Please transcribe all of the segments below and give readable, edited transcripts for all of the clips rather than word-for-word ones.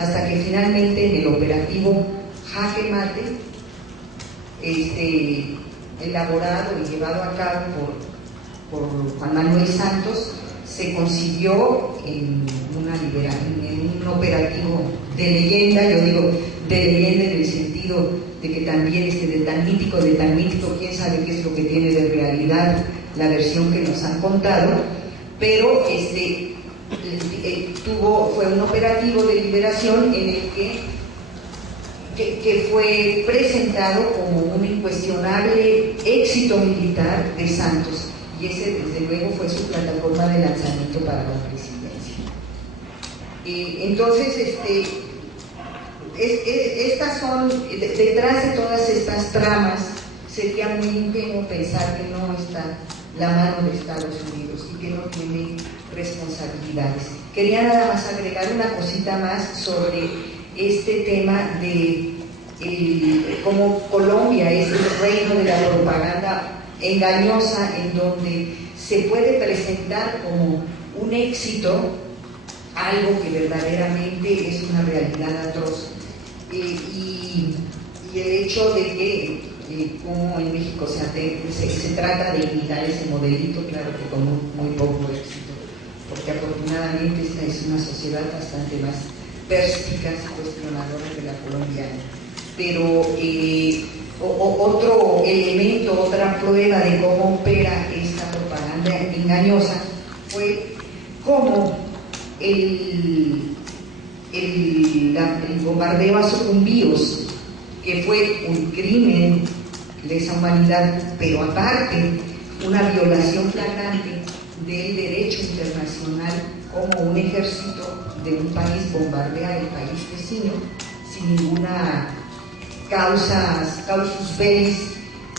hasta que finalmente en el operativo Jaque Mate, elaborado y llevado a cabo por Juan Manuel Santos, se consiguió en un operativo de leyenda. Yo digo de leyenda en el sentido de que también de tan mítico, quién sabe qué es lo que tiene de realidad la versión que nos han contado, pero fue un operativo de liberación en el que fue presentado como un incuestionable éxito militar de Santos, y ese desde luego fue su plataforma de lanzamiento para la presidencia. Entonces, estas son, detrás de todas estas tramas, sería muy ingenuo pensar que no está la mano de Estados Unidos y que no tiene responsabilidades. Quería nada más agregar una cosita más sobre este tema de cómo Colombia es el reino de la propaganda engañosa, en donde se puede presentar como un éxito algo que verdaderamente es una realidad atroz, y el hecho de que como en México se trata de imitar ese modelito, claro que con muy poco éxito, porque afortunadamente esta es una sociedad bastante más perspicaz y cuestionadora que la colombiana. Pero otro elemento, otra prueba de cómo opera esta propaganda engañosa fue cómo el bombardeo a Sucumbíos, que fue un crimen de lesa humanidad, pero aparte una violación flagrante del derecho internacional, como un ejército de un país bombardea el país vecino sin ninguna causus belli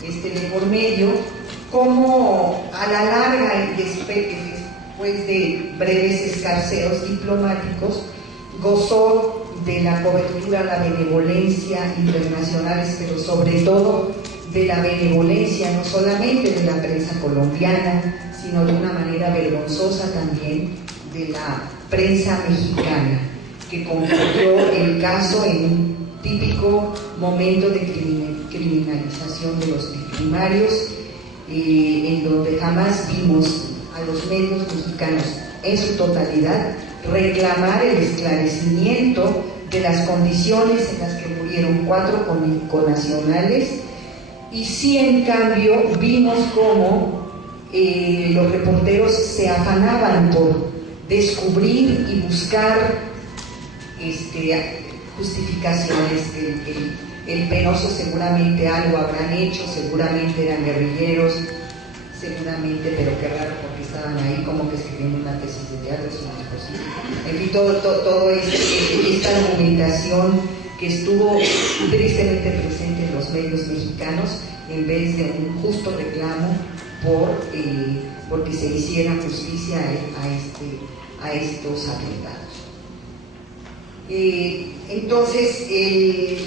de por medio, como a la larga, después de breves escarceos diplomáticos, gozó de la cobertura, la benevolencia internacionales, pero sobre todo de la benevolencia no solamente de la prensa colombiana, sino de una manera vergonzosa también de la prensa mexicana, que convirtió el caso en un típico momento de criminalización de los victimarios, en donde jamás vimos a los medios mexicanos en su totalidad reclamar el esclarecimiento de las condiciones en las que murieron 4 connacionales, y sí, en cambio, vimos cómo los reporteros se afanaban por descubrir y buscar justificaciones. El penoso seguramente algo habrán hecho, seguramente eran guerrilleros, seguramente, pero qué raro porque estaban ahí como que escribiendo una tesis de teatro, eso no es posible. En fin, todo esta argumentación que estuvo tristemente presente en los medios mexicanos, en vez de un justo reclamo porque se hiciera justicia a estos atentados. Entonces, en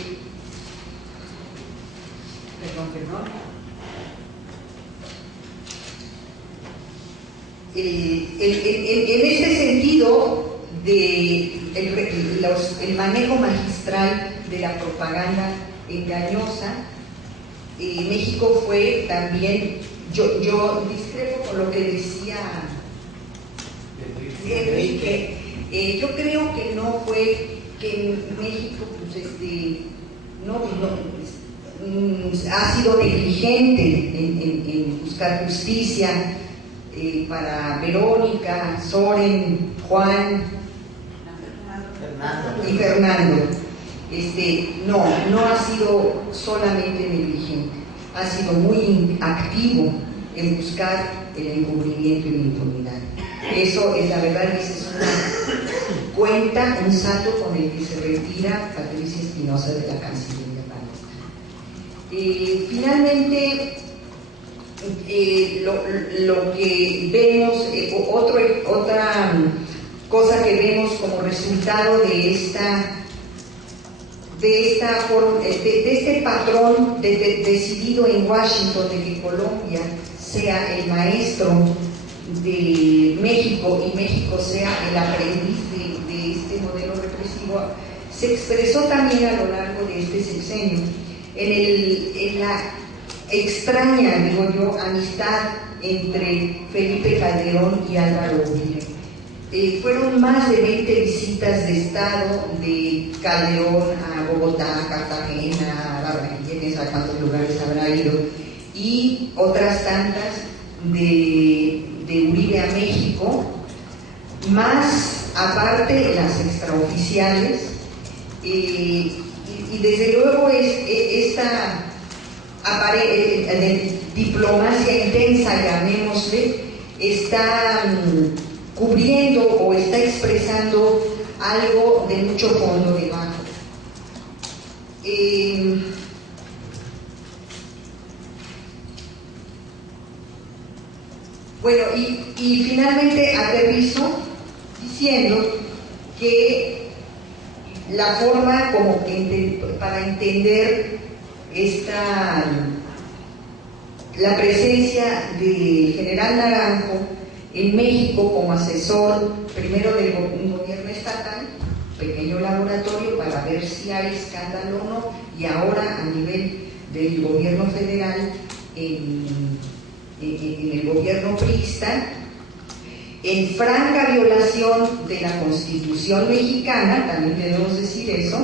este sentido el manejo magistral de la propaganda engañosa, México fue también, yo discrepo con lo que decía Enrique. Yo creo que no fue que en México ha sido negligente en buscar justicia para Verónica, Soren, Juan y Fernando. No ha sido solamente negligente, ha sido muy activo en buscar el encubrimiento y la impunidad. Eso es la verdad, esa es una cuenta, un salto con el que se retira Patricia Espinosa de la Cancillería panista. Finalmente, lo que vemos, otra cosa que vemos como resultado de este patrón decidido en Washington de que Colombia sea el maestro de México y México sea el aprendiz de este modelo represivo, se expresó también a lo largo de este sexenio en la extraña, digo yo, amistad entre Felipe Calderón y Álvaro Uribe. Fueron más de 20 visitas de Estado de Calderón a Bogotá, a Cartagena, a Barranquilla, a cuántos lugares habrá ido, y otras tantas de Uribe a México, más aparte las extraoficiales, y desde luego esta diplomacia intensa, llamémosle, está cubriendo o está expresando algo de mucho fondo debajo. Bueno, y finalmente aterrizo diciendo que la forma como para entender la presencia del general Naranjo en México como asesor primero del gobierno estatal, pequeño laboratorio para ver si hay escándalo o no, y ahora a nivel del gobierno federal en el gobierno priista, en franca violación de la Constitución mexicana, también debemos decir eso,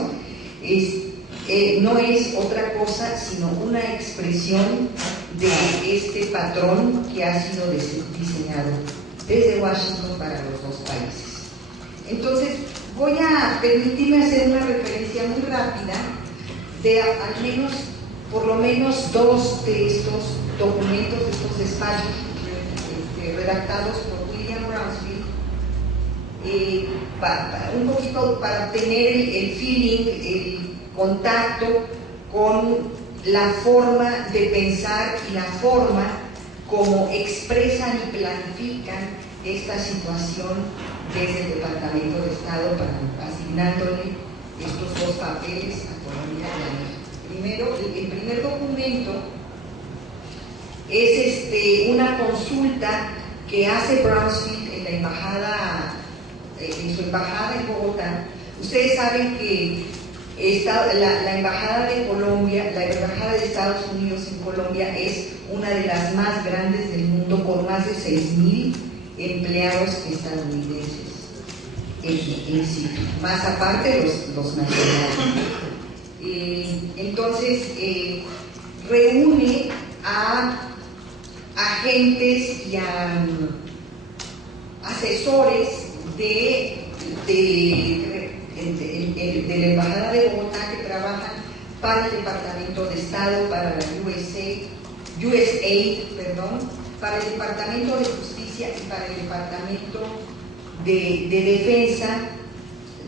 no es otra cosa sino una expresión de este patrón que ha sido diseñado desde Washington para los dos países. Entonces, voy a permitirme hacer una referencia muy rápida de al menos, por lo menos, dos de estos documentos, de estos despachos redactados por William Brownsfield, un poquito para obtener el feeling, el contacto con la forma de pensar y la forma como expresan y planifican esta situación desde el Departamento de Estado, asignándole estos dos papeles a Colombia y a México. Primero, el primer documento es una consulta que hace Brownsfield en la embajada, en su embajada en Bogotá. Ustedes saben que la embajada de Colombia, la embajada de Estados Unidos en Colombia es una de las más grandes del mundo, con más de 6,000 empleados estadounidenses en situ, más aparte los nacionales. Entonces reúne a agentes y a asesores de la Embajada de Bogotá que trabajan para el Departamento de Estado, para la USAID, para el Departamento de Justicia y para el Departamento de Defensa,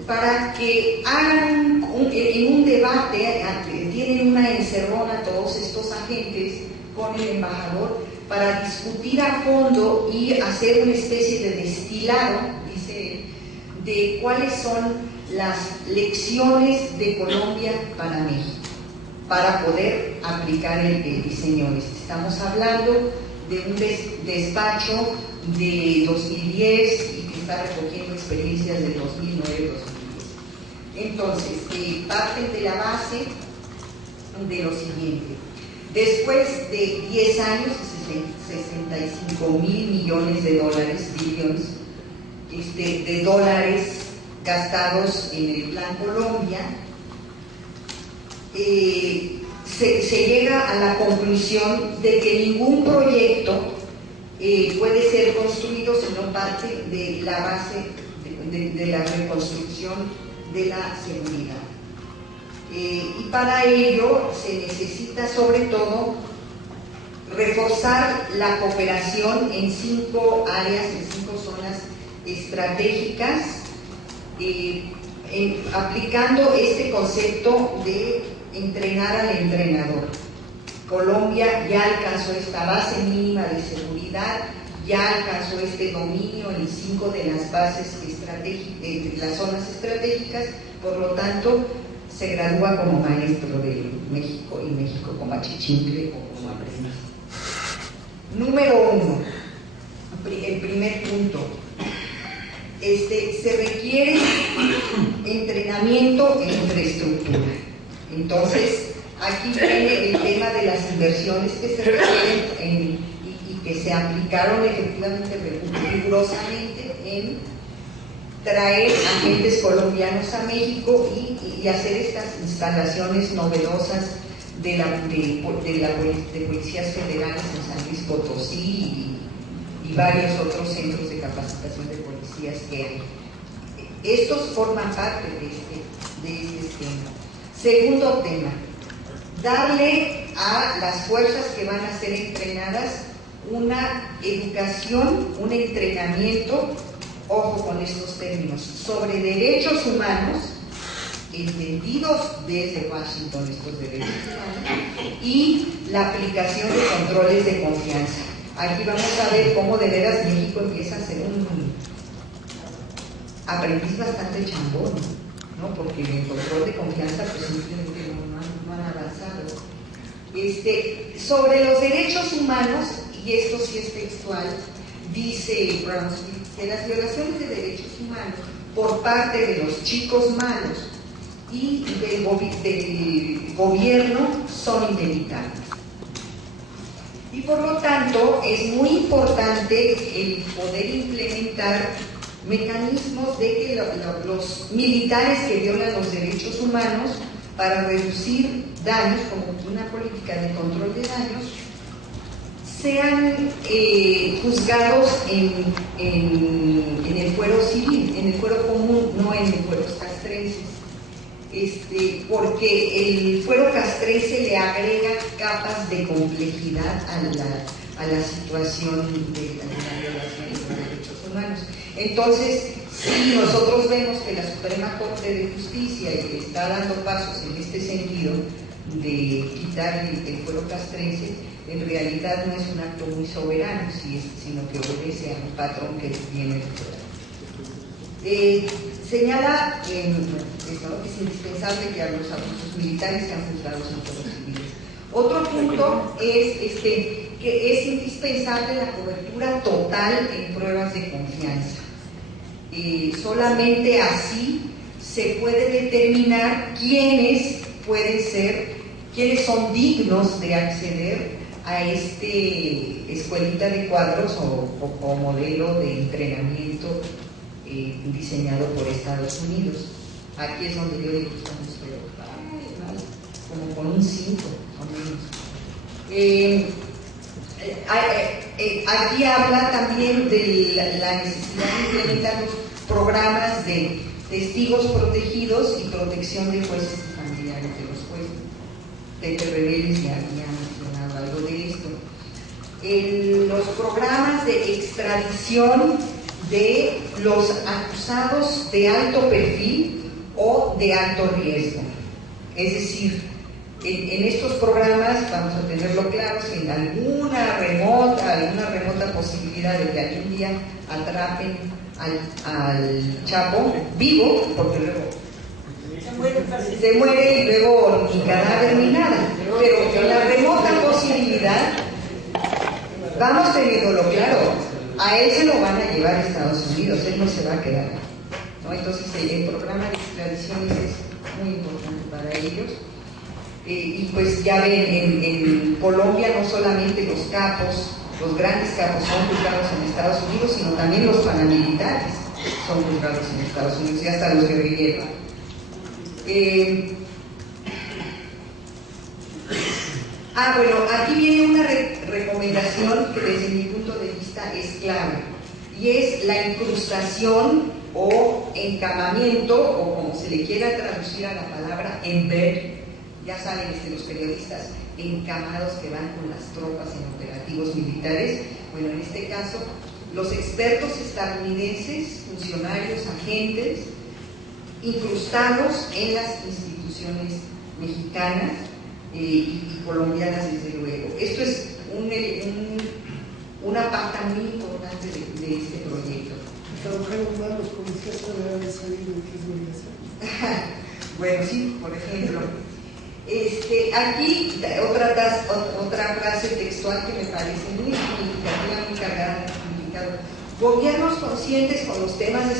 para que hagan en un debate, tienen una encerrona todos estos agentes con el embajador para discutir a fondo y hacer una especie de destilado, dice él, de cuáles son las lecciones de Colombia para México, para poder aplicar el diseño. Estamos hablando de un despacho de 2010 y que está recogiendo experiencias de 2009-2010. Entonces, parten de la base de lo siguiente. Después de 10 años, 65,000 millones de dólares, billions, de dólares gastados en el Plan Colombia, se llega a la conclusión de que ningún proyecto puede ser construido si no parte de la base de la reconstrucción de la seguridad. Y para ello se necesita sobre todo reforzar la cooperación en 5 áreas, en 5 zonas estratégicas, aplicando este concepto de entrenar al entrenador. Colombia ya alcanzó esta base mínima de seguridad, ya alcanzó este dominio en 5 de las bases estratégicas, de las zonas estratégicas, por lo tanto se gradúa como maestro de México y México como achichincle o como aprendiz. Número 1, el primer punto. Se requiere entrenamiento e infraestructura. Entonces, aquí viene el tema de las inversiones que se requieren y que se aplicaron efectivamente rigurosamente en traer agentes colombianos a México y hacer estas instalaciones novedosas de policías federales en San Luis Potosí y varios otros centros de capacitación de policías que hay. Estos forman parte de este esquema. Segundo tema, darle a las fuerzas que van a ser entrenadas una educación, un entrenamiento, ojo con estos términos, sobre derechos humanos, entendidos desde Washington estos derechos humanos, y la aplicación de controles de confianza. Aquí vamos a ver cómo de veras México empieza a ser un aprendiz bastante chambón, ¿no? Porque el control de confianza pues simplemente no han avanzado. Sobre los derechos humanos, y esto sí es textual, dice Brownstein que las violaciones de derechos humanos por parte de los chicos malos y del gobierno son inevitables. Y por lo tanto es muy importante el poder implementar mecanismos de que los militares que violan los derechos humanos, para reducir daños, como una política de control de daños, sean juzgados en el fuero civil, en el fuero común, no en el fuero castrense. Porque el fuero castrense le agrega capas de complejidad a la situación de la violación de los derechos humanos. Entonces, si nosotros vemos que la Suprema Corte de Justicia está dando pasos en este sentido de quitar el fuero castrense, en realidad no es un acto muy soberano, sino que obedece a un patrón que viene de fuera. Señala que es indispensable que a los abusos militares sean juzgados en fueros civiles. Otro punto es que es indispensable la cobertura total en pruebas de confianza. Solamente así se puede determinar quiénes son dignos de acceder a escuelita de cuadros o modelo de entrenamiento diseñado por Estados Unidos. Aquí es donde yo digo, estamos como con un 5 o menos. Aquí habla también de la necesidad de implementar los programas de testigos protegidos y protección de jueces y familiares de los jueces. Pepe Rebeles ya había mencionado algo de esto. Los programas de extradición de los acusados de alto perfil o de alto riesgo. Es decir, en estos programas vamos a tenerlo claro, si en alguna remota posibilidad de que algún día atrapen al Chapo vivo, porque luego se muere y luego ni cadáver ni nada, pero en la remota posibilidad vamos teniéndolo claro, a él se lo van a llevar a Estados Unidos, él no se va a quedar, ¿no? Entonces el programa de extradiciones es muy importante para ellos. Y pues ya ven, en Colombia no solamente los grandes capos son juzgados en Estados Unidos, sino también los paramilitares son juzgados en Estados Unidos y hasta los guerrilleros. Bueno, aquí viene una recomendación que desde mi punto de vista es clave, y es la incrustación o encamamiento, o como se le quiera traducir a la palabra embed. Ya saben, los periodistas encamados que van con las tropas en operativos militares. Bueno, en este caso, los expertos estadounidenses, funcionarios, agentes, incrustados en las instituciones mexicanas y colombianas, desde luego. Esto es una pata muy importante de este proyecto. Trabajaron los policías federales ahí de qué es obligación. Bueno, sí, por ejemplo. Aquí otra frase textual que me parece muy significativa, muy cargada de significado. Gobiernos conscientes con los temas de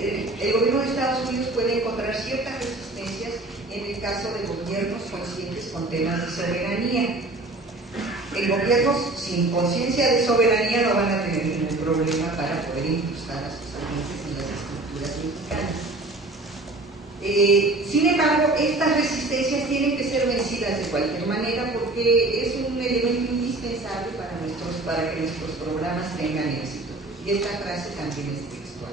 el gobierno de Estados Unidos puede encontrar ciertas resistencias en el caso de gobiernos conscientes con temas de soberanía. En gobiernos sin conciencia de soberanía no van a tener ningún problema para poder incrustar a sus agentes en las estructuras mexicanas. Sin embargo, estas resistencias tienen que ser vencidas de cualquier manera porque es un elemento indispensable para que nuestros programas tengan éxito. Y esta frase también es textual.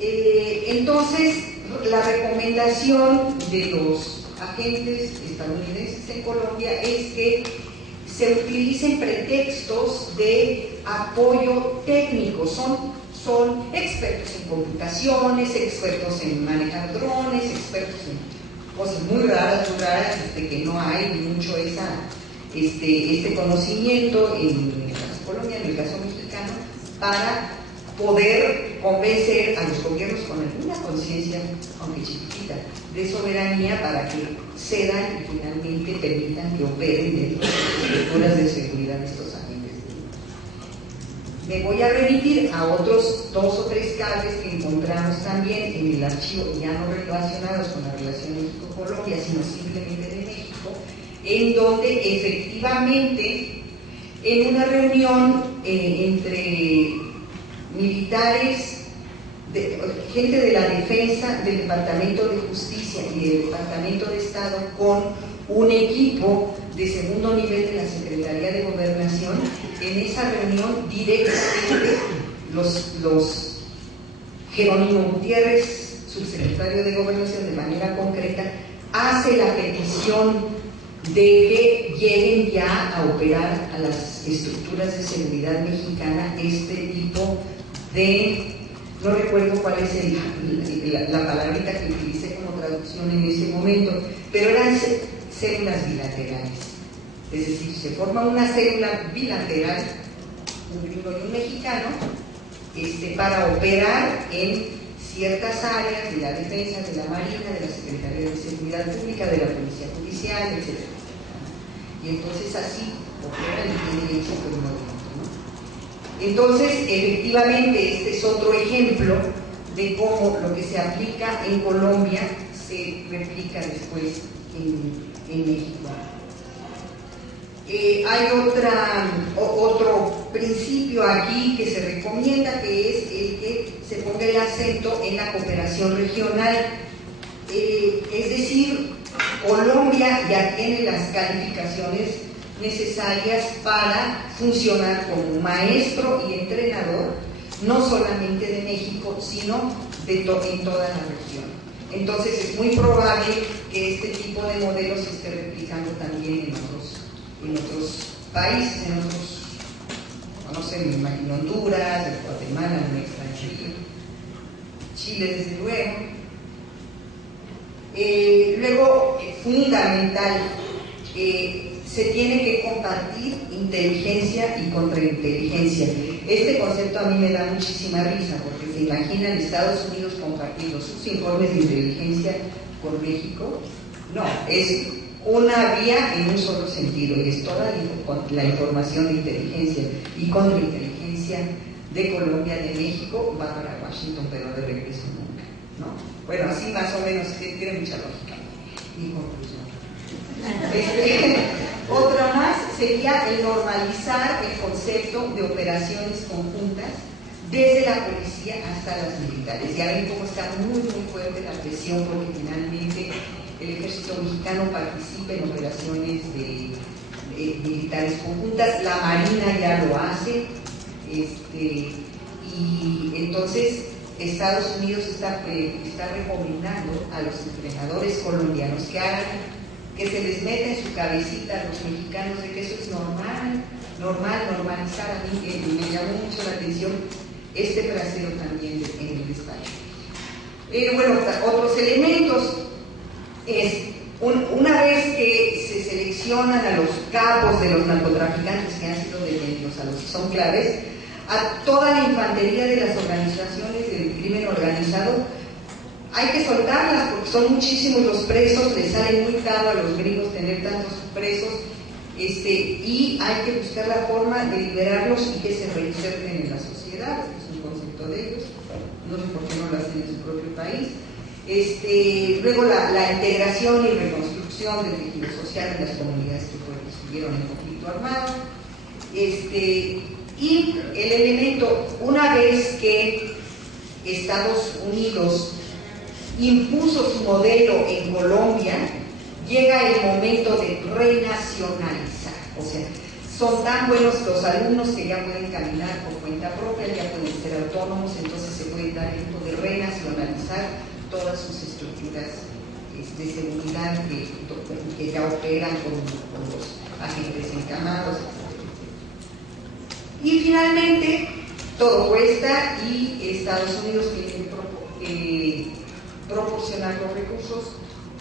Entonces, la recomendación de los agentes estadounidenses en Colombia es que se utilicen pretextos de apoyo técnico. Son expertos en computaciones, expertos en manejar drones, expertos en cosas muy raras, que no hay mucho este conocimiento en el caso colombiano, en el caso mexicano, para poder convencer a los gobiernos con alguna conciencia, aunque chiquitita, de soberanía para que cedan y finalmente permitan que operen dentro de las estructuras de seguridad de estos agentes. Me voy a remitir a otros 2 o 3 casos que encontramos también en el archivo, ya no relacionados con la relación México-Colombia, sino simplemente de México, en donde efectivamente en una reunión entre militares, gente de la defensa, del Departamento de Justicia y del Departamento de Estado, con un equipo de segundo nivel de la Secretaría de Gobernación, en esa reunión directamente los Jerónimo Gutiérrez, subsecretario de Gobernación, de manera concreta, hace la petición de que lleguen ya a operar a las estructuras de seguridad mexicana este tipo de, no recuerdo cuál es la palabrita que utilicé como traducción en ese momento, pero eran células bilaterales. Es decir, se forma una célula bilateral, un gringo y un mexicano, para operar en ciertas áreas de la defensa, de la Marina, de la Secretaría de Seguridad Pública, de la Policía Judicial, etc. Y entonces así operan y tienen éxito el movimiento, ¿no? Entonces, efectivamente, este es otro ejemplo de cómo lo que se aplica en Colombia se replica después en México. Hay otro principio aquí que se recomienda, que es el que se ponga el acento en la cooperación regional. Es decir, Colombia ya tiene las calificaciones necesarias para funcionar como maestro y entrenador, no solamente de México, sino en toda la región. Entonces es muy probable que este tipo de modelos se esté replicando también en otros países, no sé, me imagino Honduras, Guatemala, no extranjero, Chile desde luego. Luego, fundamental, se tiene que compartir inteligencia y contrainteligencia. Este concepto a mí me da muchísima risa, porque se imaginan Estados Unidos compartiendo sus informes de inteligencia con México. No, es una vía en un solo sentido, y es toda la información de inteligencia y contrainteligencia de Colombia, de México, va para Washington, pero de regreso nunca, ¿no? Bueno, así más o menos, tiene mucha lógica mi conclusión. Otra más sería el normalizar el concepto de operaciones conjuntas desde la policía hasta las militares. Ya ven cómo está muy fuerte la presión, porque finalmente el ejército mexicano participa en operaciones militares conjuntas, la Marina ya lo hace, y entonces Estados Unidos está recomendando a los entrenadores colombianos que se les meta en su cabecita a los mexicanos de que eso es normalizar. A mí me llamó mucho la atención este fraseo también en el despacho. Bueno, otros elementos es, una vez que se seleccionan a los capos de los narcotraficantes que han sido detenidos, a los que son claves, a toda la infantería de las organizaciones del crimen organizado, hay que soltarlas porque son muchísimos los presos, les sale muy caro a los gringos tener tantos presos, y hay que buscar la forma de liberarlos y que se reinserten en la sociedad. Este es un concepto de ellos, no sé por qué no lo hacen en su propio país. Luego la integración y reconstrucción del tejido social en las comunidades que estuvieron en conflicto armado. Y el elemento, una vez que Estados Unidos impuso su modelo en Colombia, llega el momento de renacionalizar. O sea, son tan buenos los alumnos que ya pueden caminar por cuenta propia, ya pueden ser autónomos, entonces se puede dar el tiempo de renacionalizar todas sus estructuras de seguridad que ya operan con los agentes encamados, etc. Y finalmente, todo cuesta y Estados Unidos tiene que proporcionar los recursos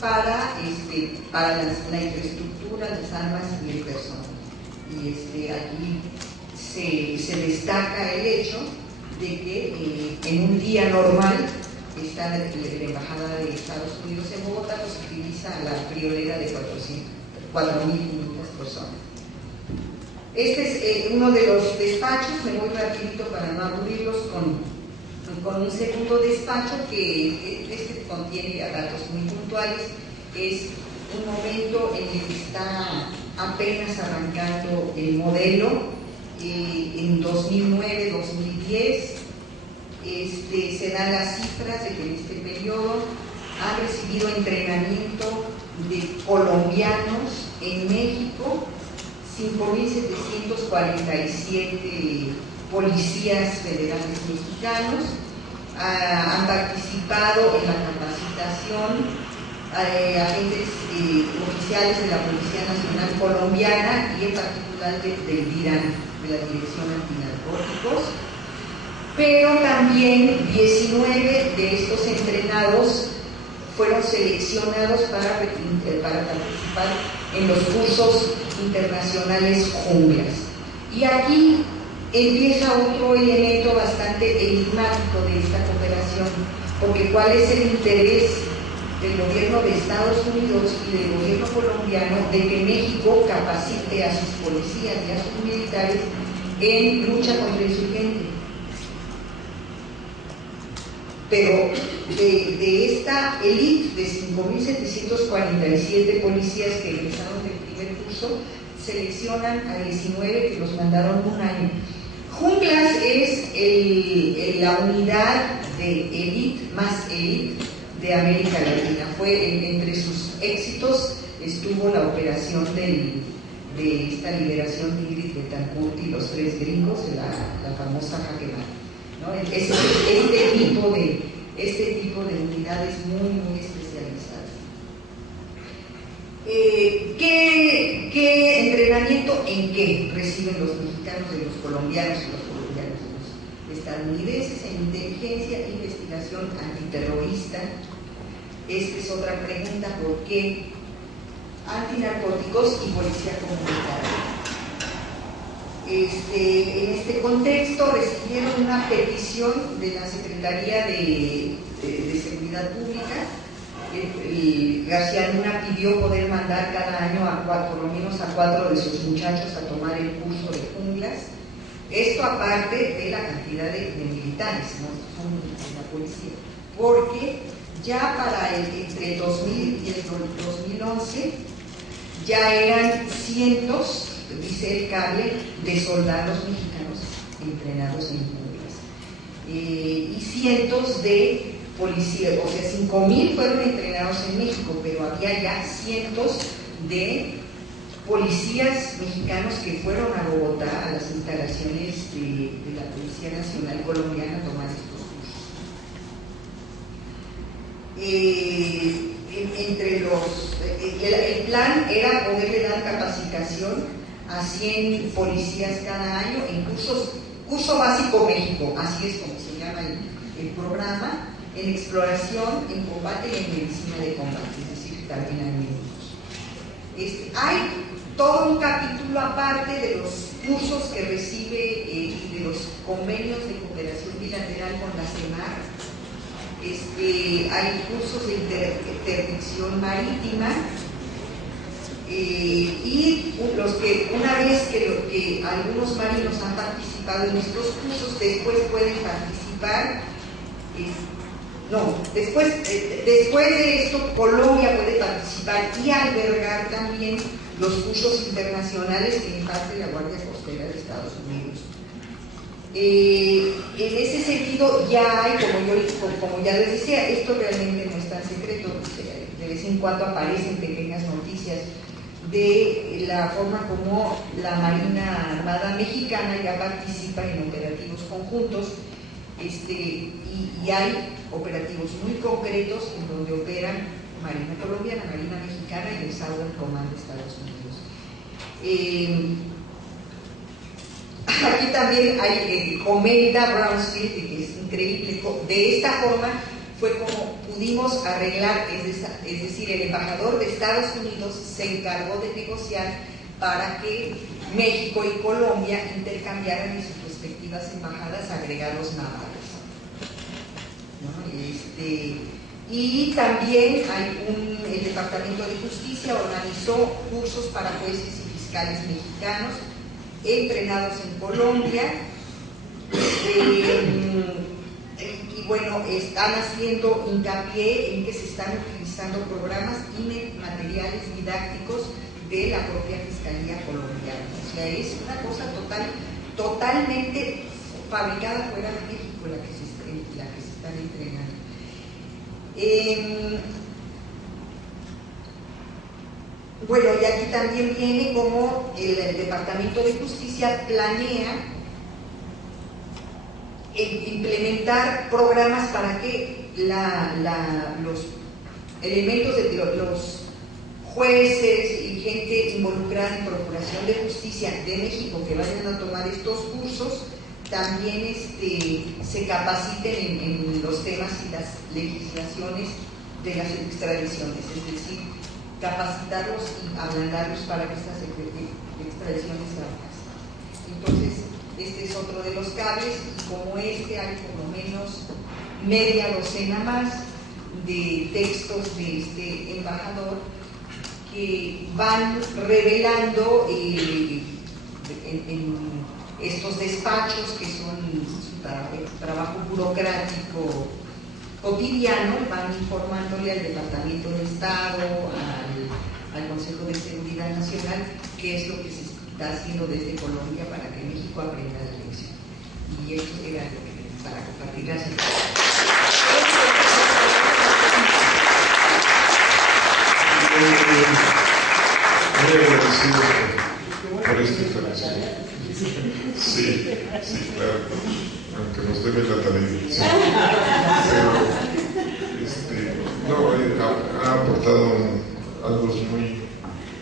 para la infraestructura, las armas y el personal. Y aquí se destaca el hecho de que en un día normal está la Embajada de Estados Unidos en Bogotá, pues utiliza la friolera de 4.500 personas. Este es uno de los despachos. Me voy rapidito para no aburrirlos con un segundo despacho que contiene datos muy puntuales. Es un momento en el que está apenas arrancando el modelo, en 2009-2010. Se dan las cifras de que en este periodo han recibido entrenamiento de colombianos en México 5.747 policías federales mexicanos. Han participado en la capacitación agentes oficiales de la Policía Nacional Colombiana y en particular del DIRAN, de la Dirección Antinarcóticos. Pero también 19 de estos entrenados fueron seleccionados para participar en los cursos internacionales Junglas. Y aquí empieza otro elemento bastante enigmático de esta cooperación, porque ¿cuál es el interés del gobierno de Estados Unidos y del gobierno colombiano de que México capacite a sus policías y a sus militares en lucha contra el insurgente? Pero de esta élite de 5.747 policías que egresaron del primer curso, seleccionan a 19 que los mandaron un año. Junglas es la unidad de élite, más élite de América Latina. Entre sus éxitos estuvo la operación de esta liberación de Ingrid Betancourt y los 3 gringos, la famosa Jaque Mate, ¿no? Este tipo de unidades muy, muy especializadas. ¿Qué entrenamiento en qué reciben los mexicanos de los colombianos y los colombianos de los estadounidenses? En inteligencia e investigación antiterrorista. Esta es otra pregunta: ¿por qué antinarcóticos y policía comunitaria? En este contexto recibieron una petición de la Secretaría de Seguridad Pública. García Luna pidió poder mandar cada año por lo menos a 4 de sus muchachos a tomar el curso de Junglas. Esto aparte de la cantidad de militares, ¿no? Son de la policía, porque ya para entre el 2000 y el 2011 ya eran cientos, dice el cable, de soldados mexicanos entrenados en Junglas, y cientos de policías, o sea, 5.000 fueron entrenados en México, pero había ya cientos de policías mexicanos que fueron a Bogotá, a las instalaciones de la Policía Nacional Colombiana, a tomar estos cursos. El plan era poderle dar capacitación a 100 policías cada año en curso básico México, así es como se llama el programa, en exploración, en combate y en medicina de combate, es decir, también hay médicos. Hay todo un capítulo aparte de los cursos que recibe y de los convenios de cooperación bilateral con la CEMAR. Hay cursos de interdicción marítima, y los que una vez que algunos marinos han participado en estos cursos, después pueden participar Después de esto, Colombia puede participar y albergar también los cursos internacionales que imparte la Guardia Costera de Estados Unidos. En ese sentido ya hay, como ya les decía, esto realmente no es tan secreto, de vez en cuando aparecen pequeñas noticias de la forma como la Marina Armada Mexicana ya participa en operativos conjuntos, y hay operativos muy concretos en donde operan Marina Colombiana, Marina Mexicana y el Southern Command de Estados Unidos. Aquí también comenta Brownstein, que es increíble, de esta forma fue como pudimos arreglar, es decir, el embajador de Estados Unidos se encargó de negociar para que México y Colombia intercambiaran en sus respectivas embajadas agregados navales, ¿no? Y también el Departamento de Justicia organizó cursos para jueces y fiscales mexicanos entrenados en Colombia, y bueno, están haciendo hincapié en que se están utilizando programas y materiales didácticos de la propia Fiscalía colombiana. O sea, es una cosa totalmente fabricada fuera de México la que se están entrenando. Bueno, y aquí también viene como el Departamento de Justicia planea implementar programas para que los elementos de los jueces y gente involucrada en procuración de justicia de México que vayan a tomar estos cursos también se capaciten en los temas y las legislaciones de las extradiciones, es decir, capacitarlos y ablandarlos para que estas extradiciones sean fáciles. Entonces, este es otro de los cables, y como hay por lo menos media docena más de textos de este embajador que van revelando en estos despachos que son su trabajo burocrático cotidiano, van informándole al Departamento de Estado, al Consejo de Seguridad Nacional, qué es lo que se está haciendo desde Colombia para que México aprenda la lección. Y esto era lo que para compartir. Gracias. Muy agradecido por esta intervención. Sí, claro, aunque nos debe la tarea. Pero ha aportado algo muy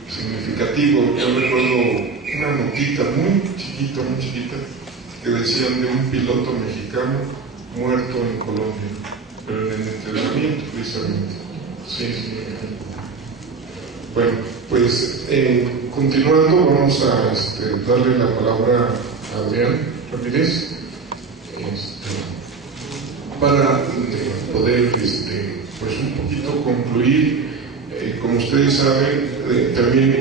significativo. Yo recuerdo una notita muy chiquita que decían de un piloto mexicano muerto en Colombia, pero en el entrenamiento precisamente. Sí. Bueno, pues continuando, vamos a darle la palabra a Adrián Ramírez para poder pues un poquito concluir. Como ustedes saben, también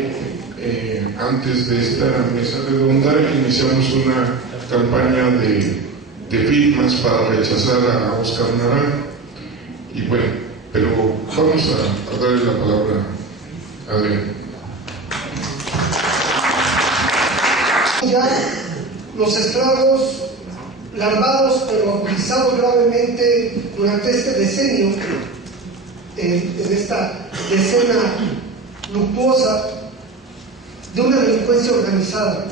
antes de esta mesa redonda iniciamos una campaña de firmas para rechazar a Óscar Naranjo. Y bueno, pero vamos a darle la palabra a Adrián. Ya los estragos larvados pero agudizados gravemente durante este decenio, en esta decena luctuosa de una delincuencia organizada.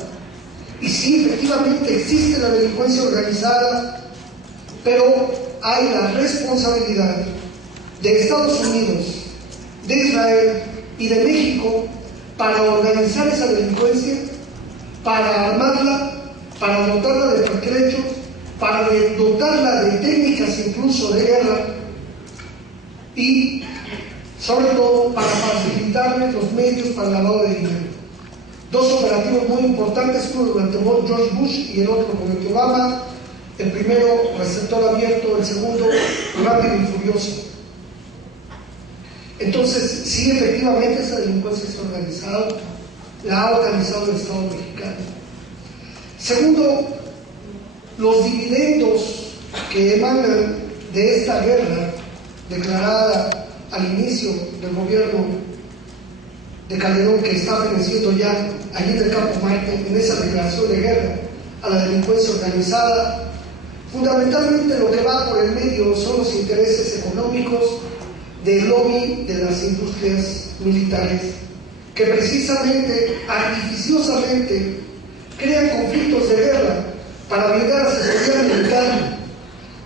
Y sí, efectivamente existe la delincuencia organizada, pero hay la responsabilidad de Estados Unidos, de Israel y de México para organizar esa delincuencia, para armarla, para dotarla de pertrechos, para dotarla de técnicas incluso de guerra, y sobre todo para facilitarles los medios para el lavado de dinero. Dos operativos muy importantes, uno durante George Bush y el otro durante Obama. El primero, receptor abierto; el segundo, rápido y furioso. Entonces, sí, efectivamente esa delincuencia es organizada, la ha organizado el Estado mexicano. Segundo, los dividendos que emanan de esta guerra declarada al inicio del gobierno de Calderón, que está feneciendo ya allí en el Campo Marte, en esa declaración de guerra a la delincuencia organizada, fundamentalmente lo que va por el medio son los intereses económicos del lobby de las industrias militares, que precisamente, artificiosamente, crean conflictos de guerra para brindar asesoría militar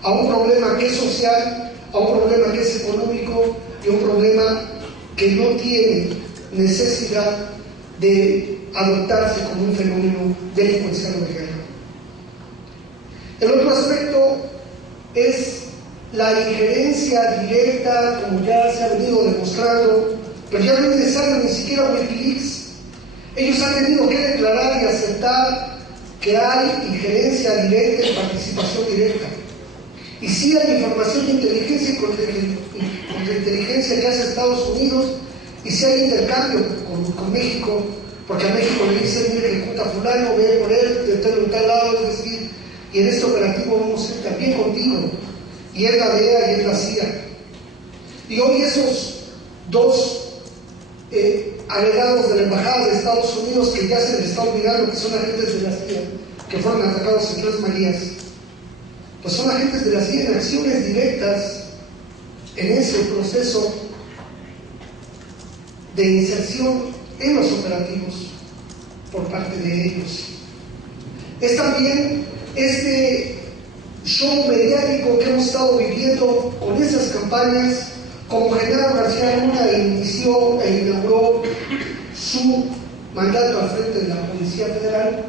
a un problema que es social, a un problema que es económico y a un problema que no tiene necesidad de adoptarse como un fenómeno delincuencial de guerra. El otro aspecto es la injerencia directa, como ya se ha venido demostrando, pero ya no es necesario ni siquiera Wikileaks. Ellos han tenido que declarar y aceptar que hay injerencia directa y participación directa. Y sí hay información de inteligencia y contrainteligencia que hace Estados Unidos, y sí hay intercambio con México, porque a México le dicen, mire, ejecuta fulano, ve por él, de tal lado, es decir, y en este operativo vamos a ir también contigo, y es la DEA y es la CIA. Y hoy esos dos agregados de la Embajada de Estados Unidos, que ya se les está olvidando que son agentes de la CIA, que fueron atacados en Tres Marías, pues son agentes de la CIA en acciones directas en ese proceso de inserción en los operativos por parte de ellos. Es también este show mediático que hemos estado viviendo con esas campañas, como Genaro García Luna inició e inauguró su mandato al frente de la Policía Federal,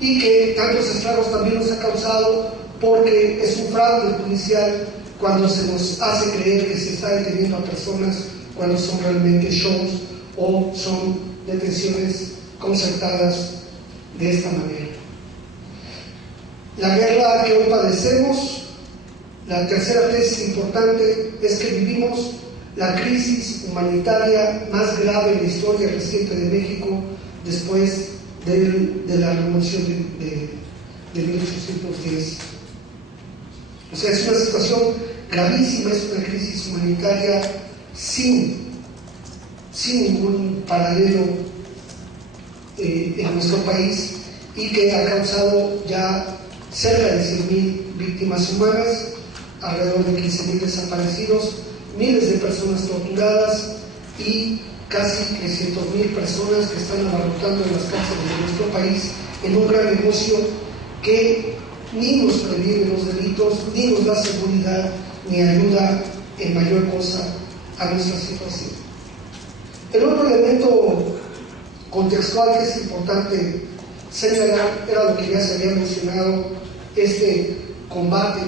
y que tantos estragos también nos ha causado, porque es un fraude policial cuando se nos hace creer que se está deteniendo a personas cuando son realmente shows o son detenciones concertadas de esta manera. La guerra que hoy padecemos, la tercera tesis importante, es que vivimos la crisis humanitaria más grave en la historia reciente de México después de la revolución de 1810. O sea, es una situación gravísima, es una crisis humanitaria sin ningún paralelo en nuestro país, y que ha causado ya cerca de 100.000 víctimas humanas, alrededor de 15.000 desaparecidos, miles de personas torturadas y casi 300.000 personas que están abarrotando en las cárceles de nuestro país en un gran negocio que ni nos previene los delitos, ni nos da seguridad, ni ayuda en mayor cosa a nuestra situación. El otro elemento contextual que es importante señalar era lo que ya se había mencionado, este combate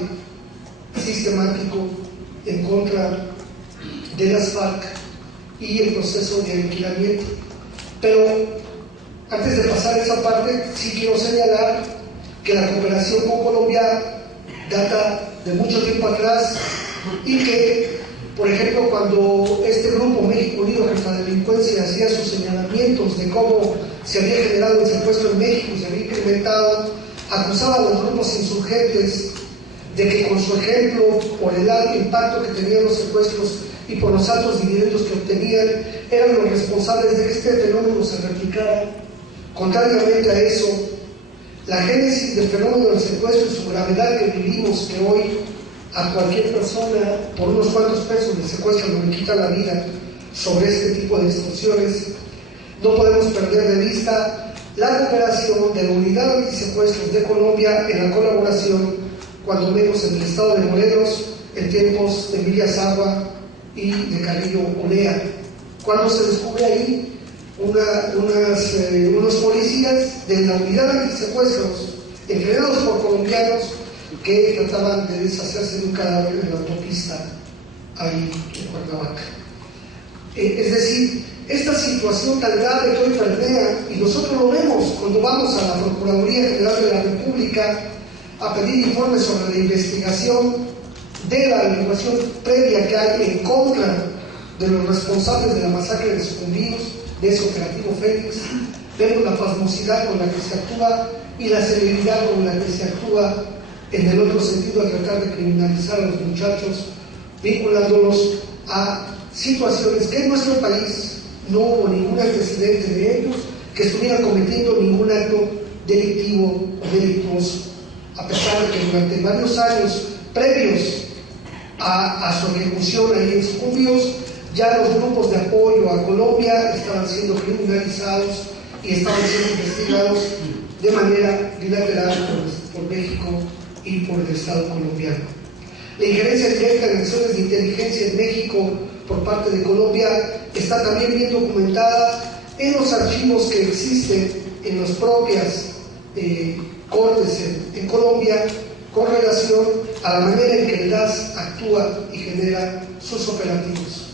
sistemático en contra de las FARC y el proceso de aniquilamiento. Pero antes de pasar a esa parte, sí quiero señalar que la cooperación con Colombia data de mucho tiempo atrás, y que, por ejemplo, cuando este grupo México Unido contra la Delincuencia hacía sus señalamientos de cómo se había generado el secuestro en México y se había incrementado, acusaba a los grupos insurgentes de que con su ejemplo, por el alto impacto que tenían los secuestros y por los altos dividendos que obtenían, eran los responsables de que este fenómeno se replicara. Contrariamente a eso, la génesis del fenómeno del secuestro y su gravedad que vivimos, que hoy a cualquier persona por unos cuantos pesos de secuestro no le quita la vida sobre este tipo de extorsiones, no podemos perder de vista la cooperación de la Unidad Antisecuestros de Colombia en la colaboración, cuando menos en el estado de Morelos, en tiempos de Emilia Sagua y de Carrillo Olea, cuando se descubre ahí unos policías de la Unidad Antisecuestros, entrenados por colombianos, que trataban de deshacerse de un cadáver en la autopista ahí en Cuernavaca. Es decir, esta situación tan grave que hoy permea, y nosotros lo vemos cuando vamos a la Procuraduría General de la República a pedir informes sobre la investigación de la averiguación previa que hay en contra de los responsables de la masacre de Sucumbíos, de ese operativo Fénix, vemos la pasmosidad con la que se actúa y la celeridad con la que se actúa en el otro sentido, a tratar de criminalizar a los muchachos, vinculándolos a situaciones que en nuestro país no hubo ningún antecedente de ellos que estuvieran cometiendo ningún acto delictivo o delictuoso, a pesar de que durante varios años previos a su ejecución ahí en Sucumbíos, ya los grupos de apoyo a Colombia estaban siendo criminalizados y estaban siendo investigados de manera bilateral por México y por el Estado colombiano. La injerencia directa en acciones de inteligencia en México por parte de Colombia está también bien documentada en los archivos que existen en las propias cortes en Colombia con relación a la manera en que el DAS actúa y genera sus operativos.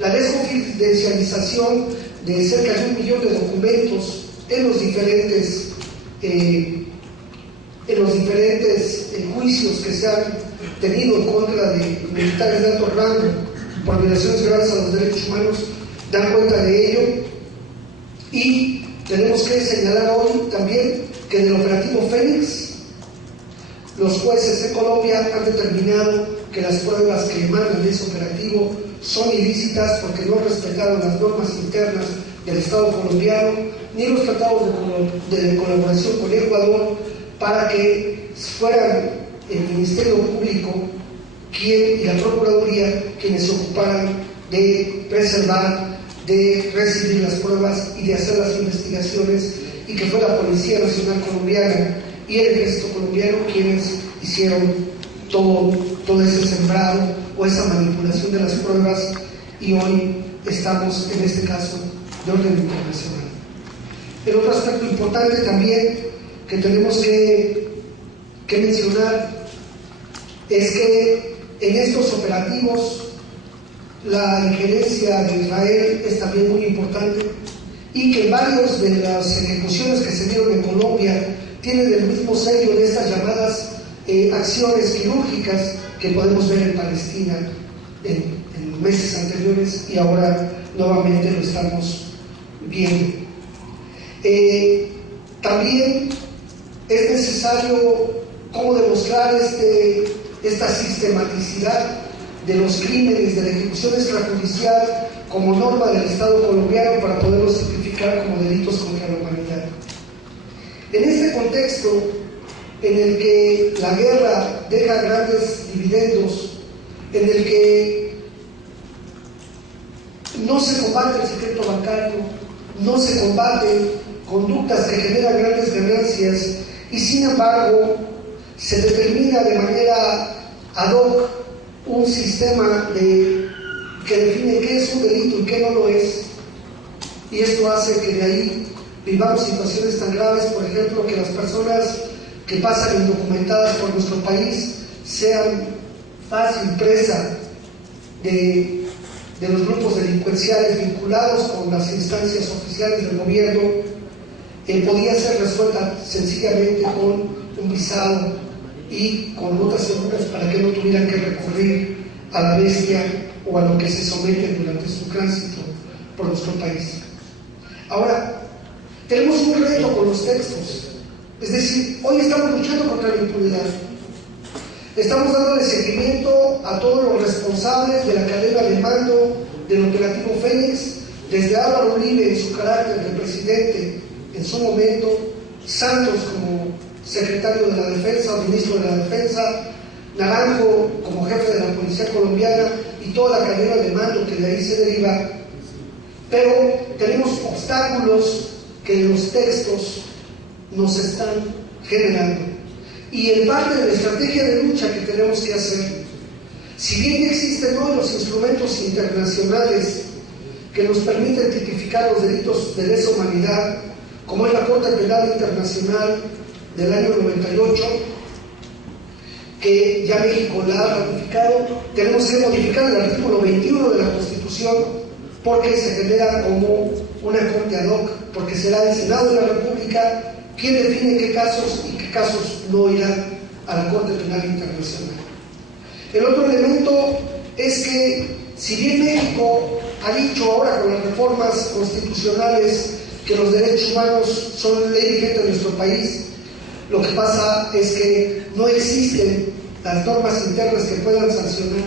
La desconfidencialización de cerca de 1 millón de documentos en los diferentes juicios que se han tenido en contra de militares de alto rango por violaciones graves a los derechos humanos dan cuenta de ello. Y tenemos que señalar hoy también que en el operativo Fénix los jueces de Colombia han determinado que las pruebas que emanan de ese operativo son ilícitas porque no respetaron las normas internas del Estado colombiano ni los tratados de colaboración con Ecuador para que fueran el Ministerio Público y la Procuraduría quienes se ocuparan de preservar, de recibir las pruebas y de hacer las investigaciones, y que fue la Policía Nacional Colombiana y el Ejército Colombiano quienes hicieron todo ese sembrado o esa manipulación de las pruebas, y hoy estamos en este caso de orden internacional. El otro aspecto importante también que tenemos que mencionar es que en estos operativos la injerencia de Israel es también muy importante, y que varios de las ejecuciones que se dieron en Colombia tienen el mismo sello de estas llamadas acciones quirúrgicas que podemos ver en Palestina en meses anteriores, y ahora nuevamente lo estamos viendo. También es necesario cómo demostrar esta sistematicidad de los crímenes de la ejecución extrajudicial como norma del Estado colombiano para poderlos tipificar como delitos contra la humanidad. En este contexto en el que la guerra deja grandes dividendos, en el que no se combate el secreto bancario, no se combaten conductas que generan grandes ganancias, y sin embargo se determina de manera ad hoc un sistema que define qué es un delito y qué no lo es, y esto hace que de ahí vivamos situaciones tan graves, por ejemplo, que las personas que pasan indocumentadas por nuestro país sean fácil presa de los grupos delincuenciales vinculados con las instancias oficiales del gobierno. Podía ser resuelta sencillamente con un visado y con rutas seguras para que no tuvieran que recurrir a la bestia o a lo que se someten durante su tránsito por nuestro país. Ahora, tenemos un reto con los textos, es decir, hoy estamos luchando contra la impunidad. Estamos dándole seguimiento a todos los responsables de la cadena de mando del operativo Fénix, desde Álvaro Uribe en su carácter de presidente en su momento, Santos como secretario de la Defensa o ministro de la Defensa, Naranjo como jefe de la Policía Colombiana y toda la cadena de mando que de ahí se deriva. Pero tenemos obstáculos que los textos nos están generando, y en parte de la estrategia de lucha que tenemos que hacer, si bien existen hoy los instrumentos internacionales que nos permiten tipificar los delitos de lesa humanidad, como es la Corte Penal Internacional del año 98, que ya México la ha ratificado, tenemos que modificar el artículo 21 de la Constitución, porque se genera como una corte ad hoc, porque será el Senado de la República quien define qué casos y qué casos no irán a la Corte Penal Internacional. El otro elemento es que, si bien México ha dicho ahora con las reformas constitucionales que los derechos humanos son ley vigente en nuestro país, Lo que pasa es que no existen las normas internas que puedan sancionar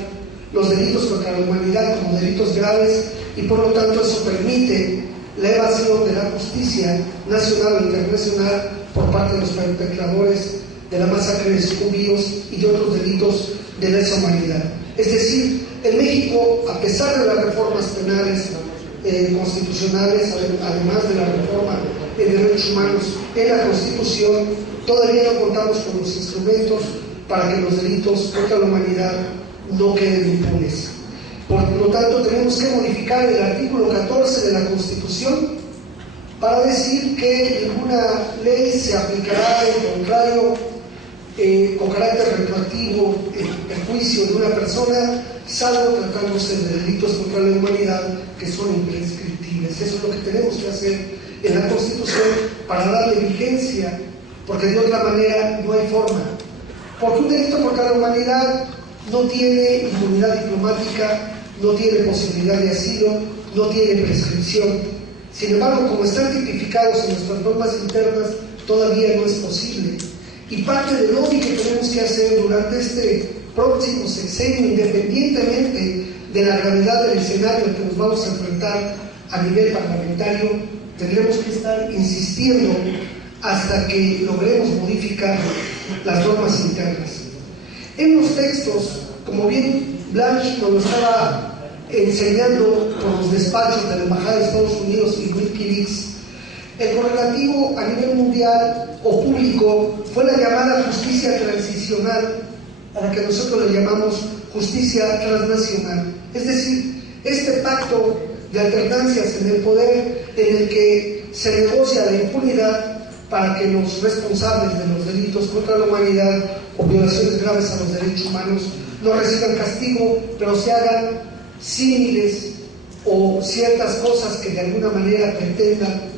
los delitos contra la humanidad como delitos graves, y por lo tanto eso permite la evasión de la justicia nacional o internacional por parte de los perpetradores de la masacre de judíos y de otros delitos de lesa humanidad. Es decir, en México, a pesar de las reformas penales constitucionales, además de la reforma de derechos humanos en la Constitución, todavía no contamos con los instrumentos para que los delitos contra la humanidad no queden impunes. Por lo tanto, tenemos que modificar el artículo 14 de la Constitución para decir que ninguna ley se aplicará en contrario con carácter retroactivo en juicio de una persona, salvo tratándose de delitos contra la humanidad que son imprescriptibles. Eso es lo que tenemos que hacer en la Constitución para darle vigencia, porque de otra manera no hay forma. Porque un delito contra la humanidad no tiene inmunidad diplomática, no tiene posibilidad de asilo, no tiene prescripción. Sin embargo, como están tipificados en nuestras normas internas, todavía no es posible. Y parte del lobby que tenemos que hacer durante este próximo sexenio, independientemente de la gravedad del escenario al que nos vamos a enfrentar a nivel parlamentario, tendremos que estar insistiendo hasta que logremos modificar las normas internas. En los textos, como bien Blanche nos lo estaba enseñando por los despachos de la Embajada de Estados Unidos y Wikileaks, el correlativo a nivel mundial o público fue la llamada justicia transicional, a la que nosotros le llamamos justicia transnacional. Es decir, este pacto de alternancias en el poder en el que se negocia la impunidad para que los responsables de los delitos contra la humanidad o violaciones graves a los derechos humanos no reciban castigo, pero se hagan símiles o ciertas cosas que de alguna manera pretendan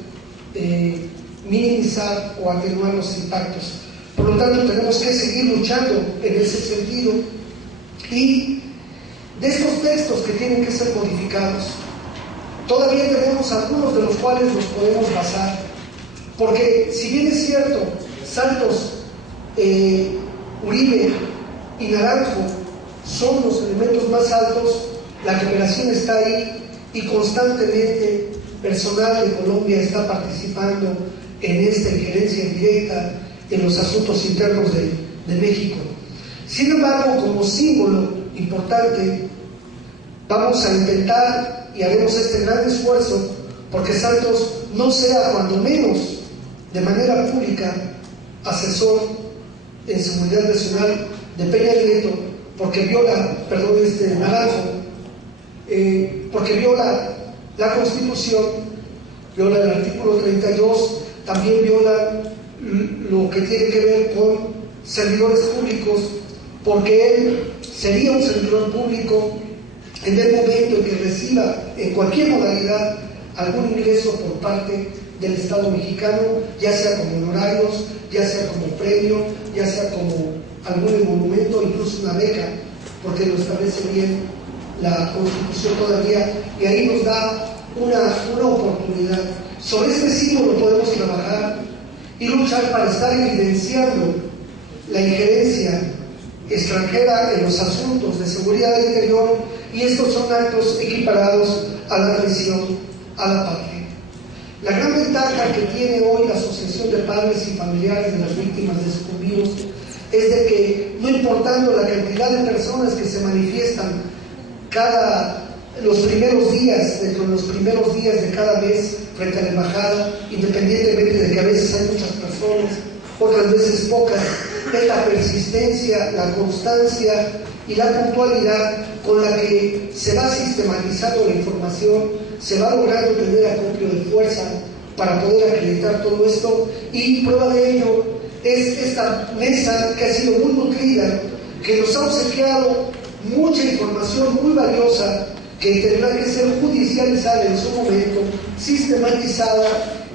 minimizar o atenuar los impactos. Por lo tanto, tenemos que seguir luchando en ese sentido. Y de estos textos que tienen que ser modificados, todavía tenemos algunos de los cuales nos podemos basar, porque si bien es cierto, Santos, Uribe y Naranjo son los elementos más altos, la cooperación está ahí y constantemente personal de Colombia está participando en esta injerencia directa en los asuntos internos de México. Sin embargo, como símbolo importante, vamos a intentar y haremos este gran esfuerzo porque Santos no sea, cuando menos de manera pública, asesor en seguridad nacional de Peña Nieto, porque viola, Naranjo, porque viola la Constitución, viola el artículo 32, también viola lo que tiene que ver con servidores públicos, porque él sería un servidor público en el momento en que reciba en cualquier modalidad algún ingreso por parte del Estado mexicano, ya sea como honorarios, ya sea como premio, ya sea como algún emolumento, incluso una beca, porque lo establece bien la Constitución todavía, y ahí nos da una oportunidad. Sobre este símbolo podemos trabajar y luchar para estar evidenciando la injerencia extranjera en los asuntos de seguridad interior, y estos son actos equiparados a la traición a la patria. La gran ventaja que tiene hoy la Asociación de Padres y Familiares de las Víctimas de Sucumbidos es de que, no importando la cantidad de personas que se manifiestan los primeros días de cada mes frente a la embajada, independientemente de que a veces hay muchas personas, otras veces pocas, es la persistencia, la constancia y la puntualidad con la que se va sistematizando la información, se va logrando tener acopio de fuerza para poder acreditar todo esto, y prueba de ello es esta mesa que ha sido muy nutrida, que nos ha obsequiado mucha información muy valiosa que tendrá que ser judicializada en su momento, sistematizada,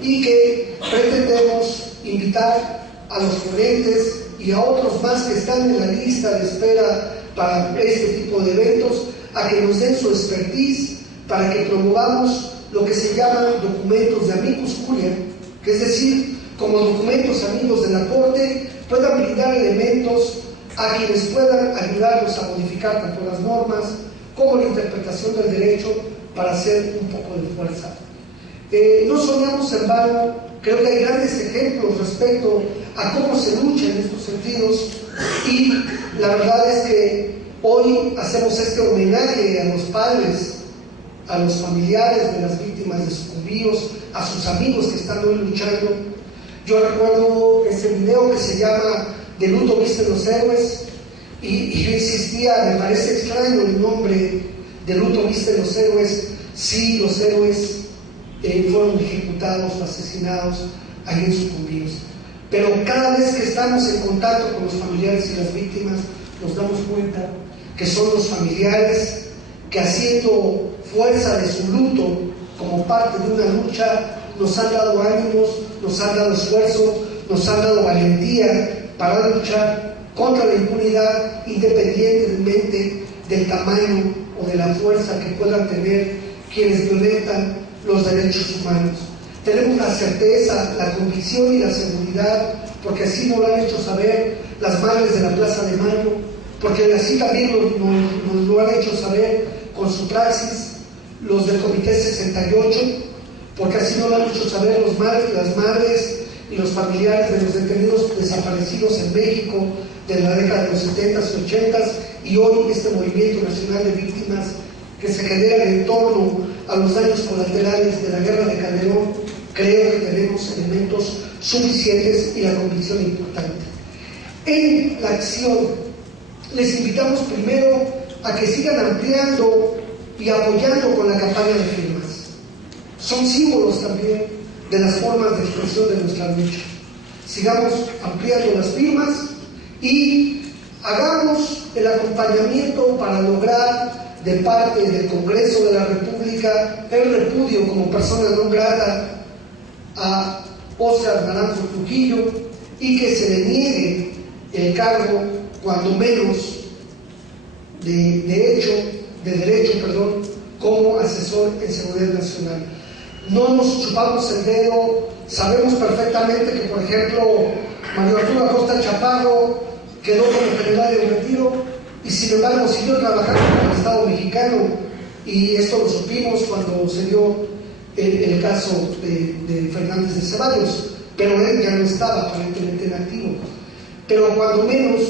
y que pretendemos invitar a los ponentes y a otros más que están en la lista de espera para este tipo de eventos a que nos den su expertise, para que promovamos lo que se llaman documentos de amicus curiae, que es decir, como documentos amigos de la Corte, puedan brindar elementos a quienes puedan ayudarnos a modificar tanto las normas como la interpretación del derecho para hacer un poco de fuerza. No soñamos en vano, creo que hay grandes ejemplos respecto a cómo se lucha en estos sentidos, y la verdad es que hoy hacemos este homenaje a los padres, a los familiares de las víctimas de sucumbíos, a sus amigos que están hoy luchando. Yo recuerdo ese video que se llama "De luto visten los héroes", y yo insistía, me parece extraño el nombre "De luto visten los héroes", si los héroes fueron ejecutados o asesinados ahí en sucumbíos. Pero cada vez que estamos en contacto con los familiares y las víctimas, nos damos cuenta que son los familiares que, haciendo fuerza de su luto como parte de una lucha, nos han dado ánimos, nos han dado esfuerzo, nos han dado valentía para luchar contra la impunidad, independientemente del tamaño o de la fuerza que puedan tener quienes violentan los derechos humanos. Tenemos la certeza, la convicción y la seguridad, porque así nos lo han hecho saber las madres de la Plaza de Mayo, porque así también nos lo han hecho saber con su praxis los del Comité 68, porque así nos lo han hecho saber las madres y los familiares de los detenidos desaparecidos en México de la década de los 70s y 80s, y hoy este movimiento nacional de víctimas que se genera en torno a los daños colaterales de la guerra de Calderón. Creo que tenemos elementos suficientes y la convicción importante. En la acción, les invitamos primero a que sigan ampliando y apoyando con la campaña de firmas. Son símbolos también de las formas de expresión de nuestra lucha. Sigamos ampliando las firmas y hagamos el acompañamiento para lograr de parte del Congreso de la República el repudio como persona no grata a Óscar Naranjo Trujillo, y que se le niegue el cargo, cuando menos de derecho, como asesor en seguridad nacional. No nos chupamos el dedo, sabemos perfectamente que, por ejemplo, Mario Arturo Acosta Chaparro quedó como general de retiro, y sin embargo siguió trabajando con el Estado mexicano, y esto lo supimos cuando se dio el caso de Fernández de Ceballos, pero él ya no estaba aparentemente en activo. Pero cuando menos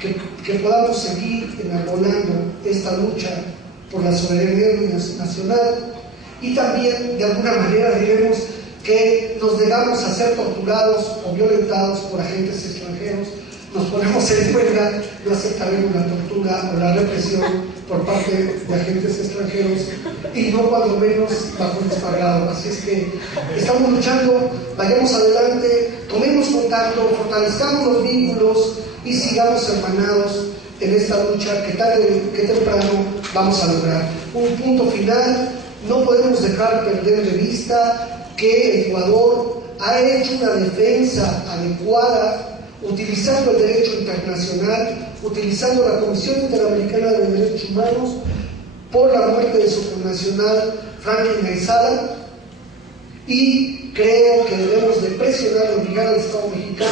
que podamos seguir enarbolando esta lucha por la soberanía nacional, y también de alguna manera diremos que nos negamos a ser torturados o violentados por agentes extranjeros, nos ponemos en huelga, no aceptaremos la tortura o la represión por parte de agentes extranjeros, y no cuando menos bajo nuestro agrado. Así es que estamos luchando, vayamos adelante, tomemos contacto, fortalezcamos los vínculos y sigamos hermanados en esta lucha que tarde que temprano vamos a lograr. Un punto final: no podemos dejar perder de vista que Ecuador ha hecho una defensa adecuada utilizando el derecho internacional, utilizando la Comisión Interamericana de Derechos Humanos por la muerte de su connacional Franklin Aizala, y creo que debemos de presionar y obligar al Estado mexicano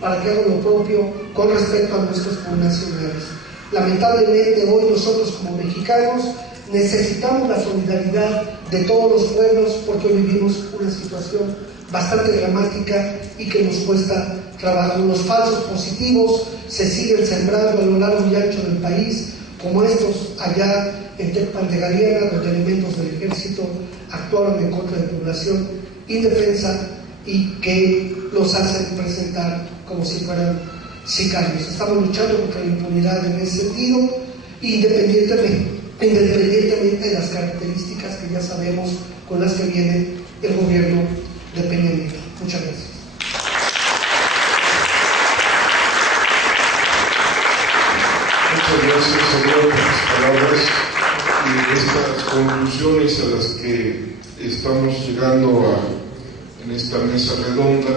para que haga lo propio con respecto a nuestros connacionales. Lamentablemente hoy nosotros como mexicanos necesitamos la solidaridad de todos los pueblos, porque hoy vivimos una situación bastante dramática y que nos cuesta trabajo. Los falsos positivos se siguen sembrando a lo largo y ancho del país, como estos allá en Tecpan de Galeana, donde elementos del ejército actuaron en contra de población indefensa y que los hacen presentar como si fueran sicarios. Estamos luchando contra la impunidad en ese sentido, independientemente de las características que ya sabemos con las que viene el gobierno de Peña Nieto. Muchas gracias. Muchas gracias, señor, por sus palabras y estas conclusiones a las que estamos llegando en esta mesa redonda.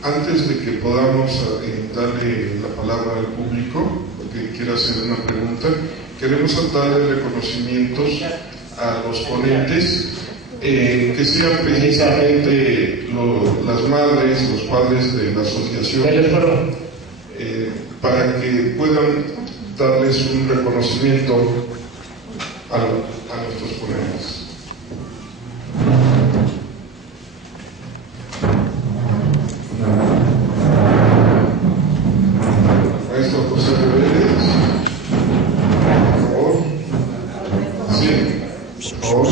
Antes de que podamos darle la palabra al público, que quiera hacer una pregunta, queremos darle reconocimientos a los ponentes que sean precisamente las madres, los padres de la asociación, para que puedan darles un reconocimiento a nuestros ponentes. Maestro José Reveles, por favor. Sí, por favor.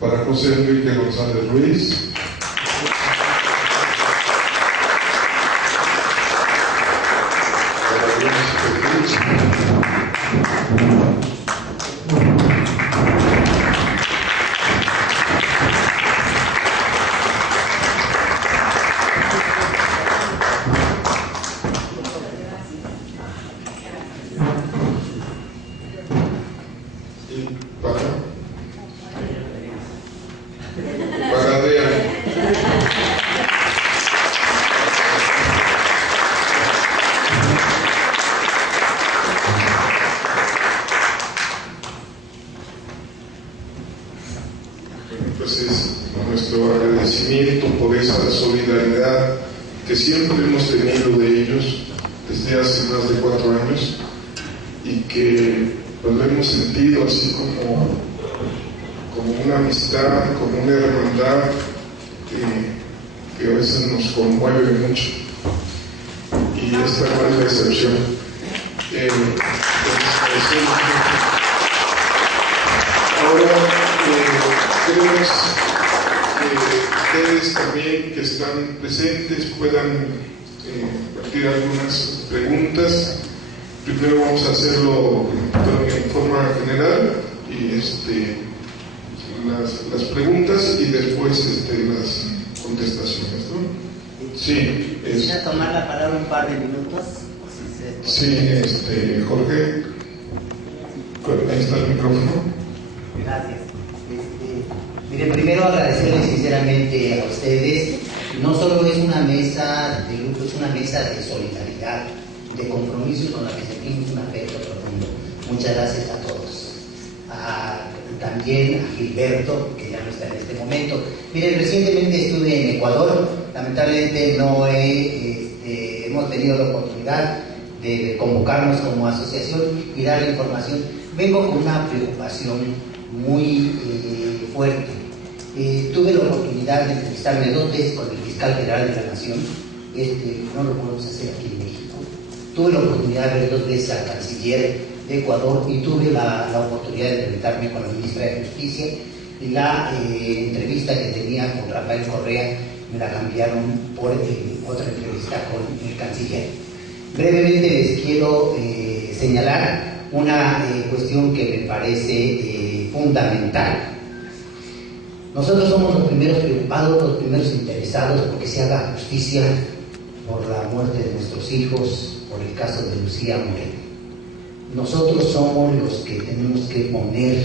Para José Enrique González Ruiz. Nuestro agradecimiento por esa solidaridad que siempre hemos tenido de ellos desde hace más de 4 años y que pues, lo hemos sentido así como una amistad, como una hermandad que a veces nos conmueve mucho, y esta no es la excepción. Ahora queremos que ustedes también que están presentes puedan partir algunas preguntas. Primero vamos a hacerlo en forma general y las preguntas y después las contestaciones, ¿no? Sí. ¿Quisiera tomar la palabra un par de minutos? Sí, Jorge, ahí está el micrófono. Gracias. Mire, primero agradecerles sinceramente a ustedes. No solo es una mesa de grupo, es una mesa de solidaridad, de compromiso con la que sentimos un afecto profundo. Muchas gracias a todos. También a Gilberto, que ya no está en este momento. Miren, recientemente estuve en Ecuador. Lamentablemente no hemos tenido la oportunidad de convocarnos como asociación y dar la información. Vengo con una preocupación muy fuerte. Tuve la oportunidad de entrevistarme 2 veces con el fiscal general de la Nación. No lo podemos hacer aquí en México. Tuve la oportunidad de ver 2 veces al canciller de Ecuador y tuve la oportunidad de entrevistarme con la ministra de Justicia, y la entrevista que tenía con Rafael Correa me la cambiaron por otra entrevista con el canciller. Brevemente les quiero señalar una cuestión que me parece fundamental. Nosotros somos los primeros preocupados, los primeros interesados porque se haga justicia por la muerte de nuestros hijos, por el caso de Lucía Moreno. Nosotros somos los que tenemos que poner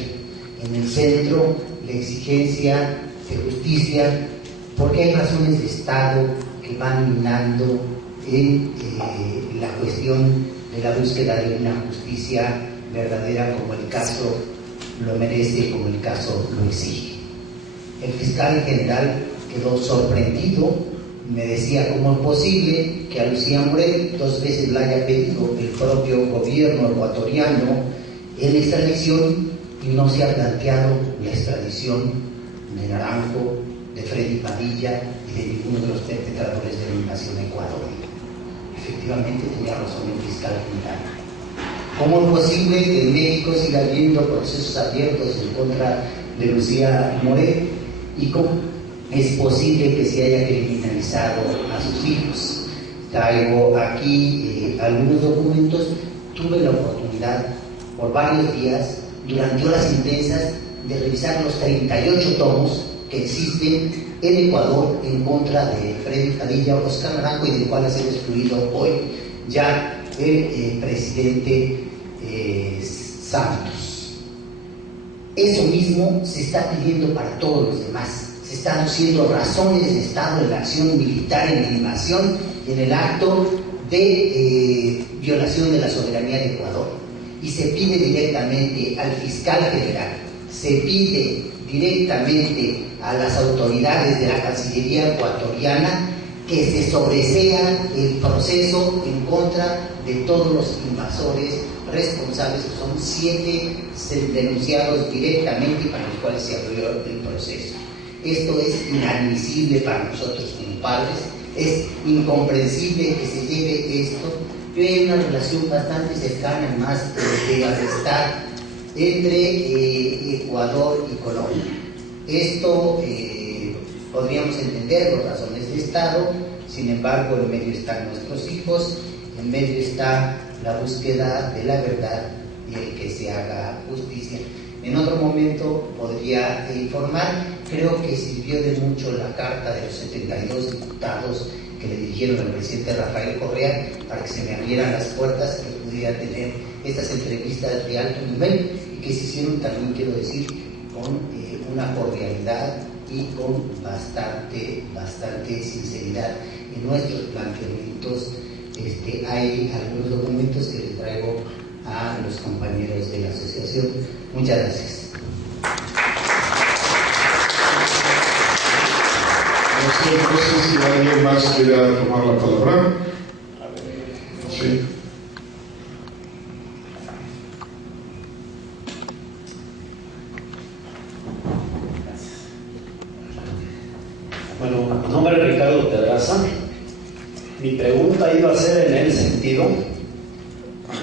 en el centro la exigencia de justicia, porque hay razones de Estado que van minando en la cuestión de la búsqueda de una justicia verdadera, como el caso lo merece, como el caso lo exige. El fiscal general quedó sorprendido, me decía cómo es posible que a Lucía Moreno 2 veces la haya pedido el propio gobierno ecuatoriano en extradición y no se ha planteado la extradición de Naranjo, de Freddy Padilla y de ninguno de los perpetradores de la invasión a Ecuador. Efectivamente tenía razón el fiscal general. ¿Cómo es posible que en México siga habiendo procesos abiertos en contra de Lucía Moreno? ¿Y cómo es posible que se haya criminalizado a sus hijos? Traigo aquí algunos documentos. Tuve la oportunidad por varios días, durante horas intensas, de revisar los 38 tomos que existen en Ecuador en contra de Freddy Padilla, Oscar Naranjo, y del cual ha sido excluido hoy ya el presidente Santos. Eso mismo se está pidiendo para todos los demás. Se están siendo razones de Estado en la acción militar, en la invasión y en el acto de violación de la soberanía de Ecuador. Y se pide directamente al fiscal general, se pide directamente a las autoridades de la Cancillería ecuatoriana que se sobresea el proceso en contra de todos los invasores responsables, que son 7 denunciados directamente para los cuales se abrió el proceso. Esto es inadmisible para nosotros como padres, es incomprensible que se lleve esto. Yo hay una relación bastante cercana, más de amistad entre Ecuador y Colombia. Esto podríamos entender por razones de Estado, sin embargo en medio están nuestros hijos, en medio está la búsqueda de la verdad y el que se haga justicia. En otro momento podría informar, creo que sirvió de mucho la carta de los 72 diputados que le dirigieron al presidente Rafael Correa para que se me abrieran las puertas, que pudiera tener estas entrevistas de alto nivel y que se hicieron, también quiero decir, con una cordialidad y con bastante sinceridad en nuestros planteamientos. Hay algunos documentos que les traigo a los compañeros de la asociación. Muchas gracias. No sé si alguien más quiera tomar la palabra. Sí. Bueno, mi nombre es Ricardo Pedraza. Mi pregunta iba a ser en el sentido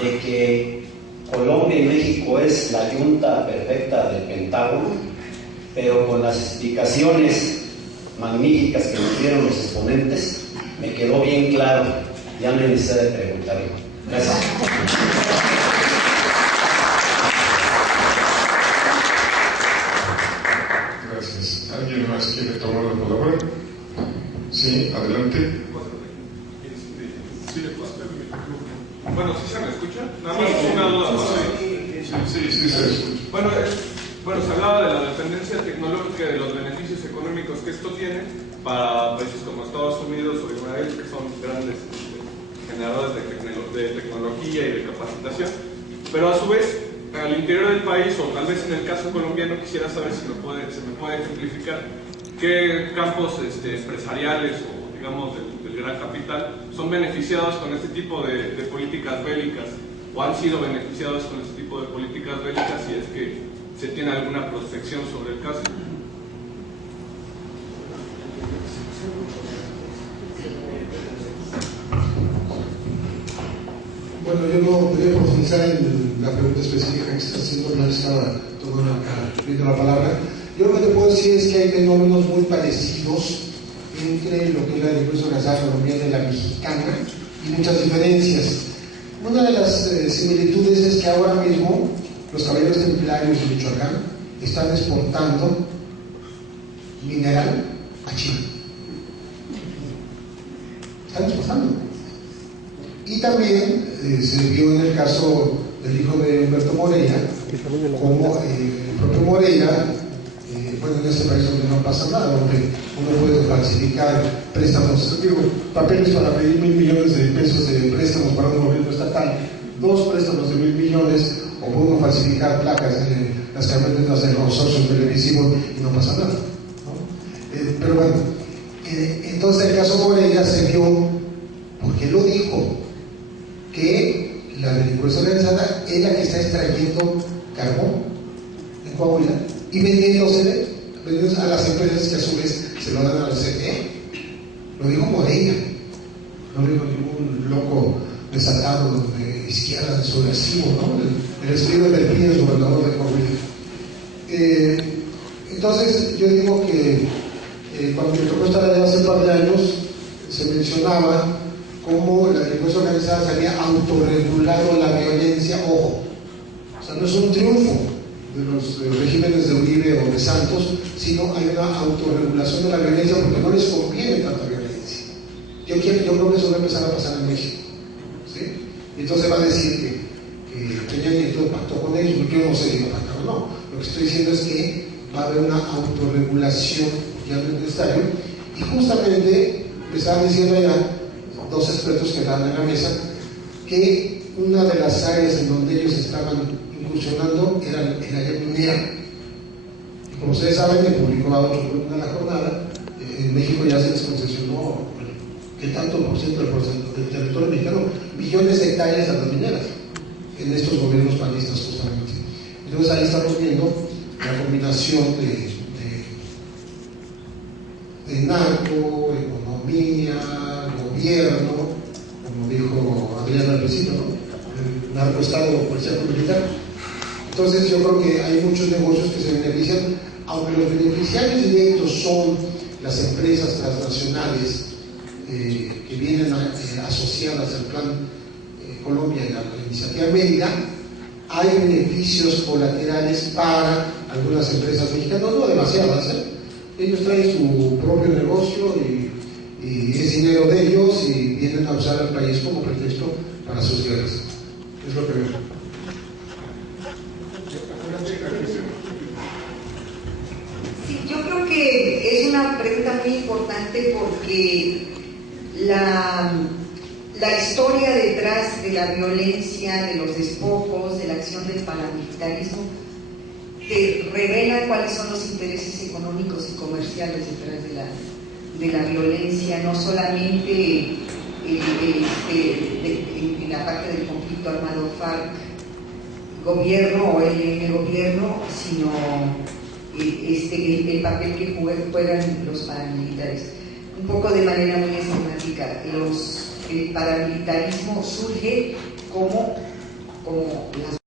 de que Colombia y México es la yunta perfecta del Pentágono, pero con las explicaciones magníficas que nos dieron los exponentes, me quedó bien claro, ya no hay necesidad de preguntarlo. Gracias. Gracias. ¿Alguien más quiere tomar la palabra? Sí, adelante. Bueno, ¿sí se me escucha? Nada más una duda. Sí, se escucha. Bueno, se hablaba de la dependencia tecnológica y de los beneficios económicos que esto tiene para países como Estados Unidos o Israel, que son grandes generadores de tecnología y de capacitación. Pero a su vez, al interior del país, o tal vez en el caso colombiano, quisiera saber si se me puede ejemplificar qué campos empresariales o, digamos, del gran capital son beneficiados con este tipo de políticas bélicas, o han sido beneficiados con este tipo de políticas bélicas, si es que se tiene alguna prospección sobre el caso. Bueno, yo no podría profundizar en la pregunta específica que está haciendo, no estaba tomando acá, viendo la palabra. Yo lo que te puedo decir es que hay fenómenos muy parecidos entre lo que es la delincuencia organizada colombiana y la mexicana, y muchas diferencias. Una de las similitudes es que ahora mismo los caballeros templarios de Michoacán están exportando mineral a China. Están exportando. Y también se vio en el caso del hijo de Humberto Moreira, como el propio Moreira, bueno, en este país donde no pasa nada, donde uno puede falsificar préstamos, papeles para pedir 1.000 millones de pesos de préstamos para un gobierno estatal, 2 préstamos de 1.000 millones, o puede uno falsificar placas en las camionetas del consorcio televisivo y no pasa nada, ¿no? Pero bueno, entonces el caso Moreira se vio, porque lo dijo, que la delincuencia organizada es la que está extrayendo carbón en Coahuila y vendiéndose a las empresas que a su vez se lo dan a la CFE. Lo dijo Moreira, no lo dijo ningún loco desatado de izquierda, subversivo, ¿no? El escribo del Pino, el gobernador de Coahuila. Entonces yo digo que cuando me tocó estar allá hace un par de años, se mencionaba cómo la delincuencia organizada se había autorregulado la violencia. Ojo, o sea, no es un triunfo de los regímenes de Uribe o de Santos, sino hay una autorregulación de la violencia porque no les conviene tanta violencia. Yo creo que eso va a empezar a pasar en México, ¿sí? Y entonces va a decir que Peña Nieto pactó con ellos, porque yo no sé si lo pactaron o no. Lo que estoy diciendo es que va a haber una autorregulación, mundialmente necesario, y justamente me estaban diciendo allá dos expertos que estaban en la mesa que una de las áreas en donde ellos estaban incursionando era el área minera. Y como ustedes saben, el publicó a otro grupo de la jornada, en México ya se les concesionó, ¿qué tanto por ciento del territorio mexicano? Millones de hectáreas a las mineras, en estos gobiernos panistas justamente. Entonces ahí estamos viendo la combinación de narco, economía, gobierno, como dijo Adrián al principio, ¿no? El narcoestado policíaco militar. Entonces yo creo que hay muchos negocios que se benefician, aunque los beneficiarios directos son las empresas transnacionales que vienen asociadas al Plan Colombia y a la Iniciativa Mérida. Hay beneficios colaterales para algunas empresas mexicanas, no demasiadas, ¿eh? Ellos traen su propio negocio y es dinero de ellos y vienen a usar al país como pretexto para sus guerras. Es lo que veo. Sí, yo creo que es una pregunta muy importante porque la historia detrás de la violencia, de los despojos, de la acción del paramilitarismo, te revela cuáles son los intereses económicos y comerciales detrás de la violencia, no solamente en la parte del conflicto armado FARC-gobierno o el gobierno, sino el papel que juegan los paramilitares. Un poco de manera muy esquemática, el paramilitarismo surge como las